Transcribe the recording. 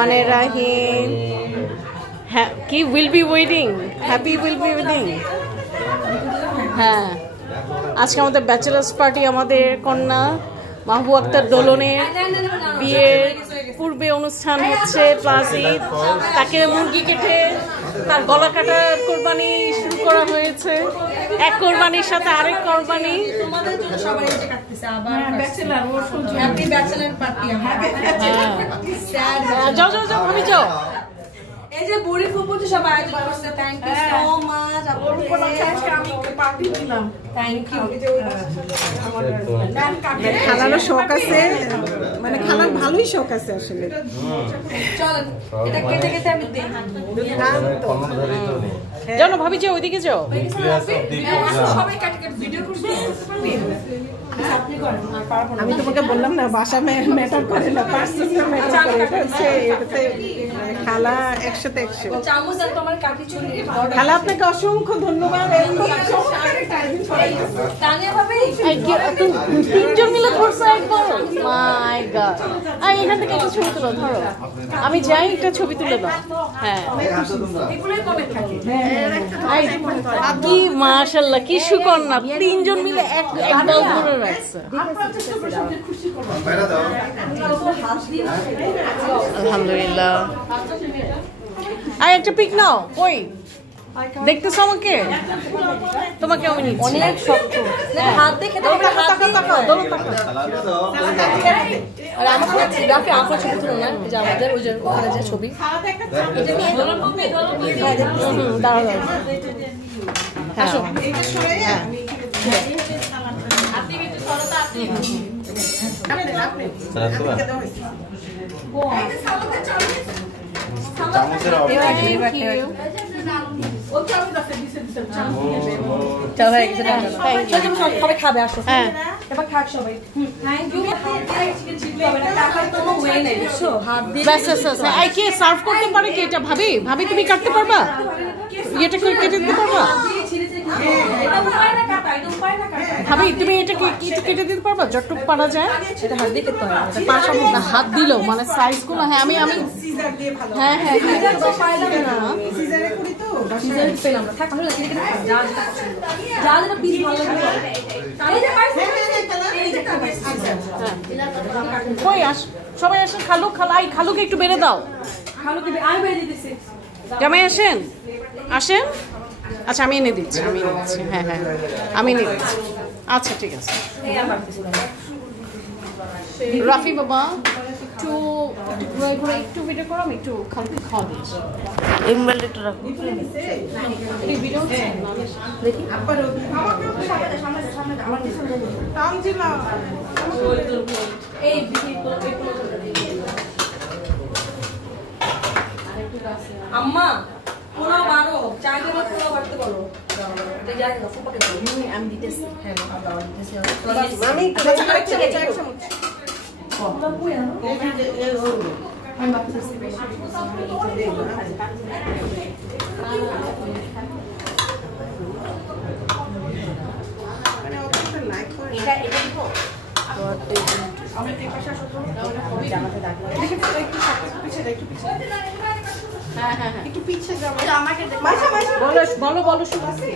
Rahim. Ki will be waiting. Happy will be waiting. হ্যাঁ, আজকে আমাদের ব্যাচেলার্স পার্টি, আমাদের কন্যা মাহবুব আক্তার দোলনের বিয়ের পূর্বে অনুষ্ঠান হচ্ছে প্লাস ঈদ। তাকে মুরগি কেটে তার গলা কাটার কোরবানি শুরু করা হয়েছে। এক কোরবানির সাথে আরেক কোরবানি। তোমাদের জন্য সবাই এটা কাটতেছে আবার ব্যাচেলার ওর হ্যাপি ব্যাচেলার পার্টি। যাও যাও যাও ভাবি যাও। এই যে বুড়ি ফুপু তো সবাই আয়োজন করছে, থ্যাংক ইউ সো মাচ। আপনাদের আজকে আমি পার্টি দিলাম, থ্যাংক ইউ। খালারও শখ আছে, মানে খালার ভালোই শখ আছে আসলে। চলেন এটা কেটে কেটে আমি দেই। যাও না ভাবি যাও, ওইদিকে যাও। সবাই কাটে কাটে ভিডিও করছে। আমি তোমাকে বললাম না বাসা ম্যাটার করে না, পার্সোনাল ম্যাটার করে। এটা হচ্ছে এটাতে খালা একসাথে 100। চামচ আর তোমার কাঠি ছুরি। খালা আপনাকে অসংখ্য ধন্যবাদ। তানিয়া ভাবি তিনজন মিলে ধরছো একবার। মাই গড। আর এখান থেকে একটা ছবি তুলো, ধরো আমি যাই একটা ছবি তুলে দাও। হ্যাঁ এগুলোই কবে থাকে। কি মাশাআল্লাহ, কি সুকন্যা, তিনজন মিলে একদম ধরে রাখছে। আলহামদুলিল্লাহ। আর একটা পিক নাও। ওই দেখতেছো আমাকে? তোমাকে আমি নিচ্ছি। অনেক শক্ত, হাত দেখে তো হাত দিয়ে দোলো তাকাও। আর আমাকে রাফি আপা ছবি তুলো না, এই যে আমাদের ওই যে ওখানে যে ছবি এটা নিয়ে দোলন হবে। দাঁড়াও দাঁড়াও। আসো আপনি একটু সরতা, আপনি সবাই খাবে। আসো এবার খাক সবাই। সার্ভ করতে পারে কি এটা? ভাবি ভাবি তুমি কাটতে পারবা? এটা কেটে দিতে পারবা? ভাবি তুমি এটা কেটে দিতে পারবা যতটুকু পারা যায়? সেটা হাত দিয়ে করতে হয়, হাত দিলো মানে সাইজ গুলো। হ্যাঁ আমি সিজার দিয়ে ভালো। হ্যাঁ হ্যাঁ সিজারে করি তো সিজারে পেলাম না। থাক আসলে যা যেটা পছন্দ, যা যেটা পিস ভালো লাগে। এই যে পাইছে এই যে পাইছে। কই সবাই আসেন। খালুকে একটু বেড়ে দাও। খালুকে আমি বেরিয়ে দিতেছি। জামাই আসেন, আসেন। আচ্ছা আমি এনে দিচ্ছি, হ্যাঁ হ্যাঁ আমি এনে দিচ্ছি। আচ্ছা ঠিক আছে। রাফি বাবা একটু ঘুরে ঘুরে একটু ভিডিও করো, আমি একটু খালুকে খাওয়া দিচ্ছি। এমবেলটা রাখো। ভিডিও দেখি আম্মা পুরো বারো চাইলে পুরো বাড়তে বলো। আমি দিতেছি। হ্যাঁ আমি একটু পিছিয়ে যাবো। বলো শুনতেছি।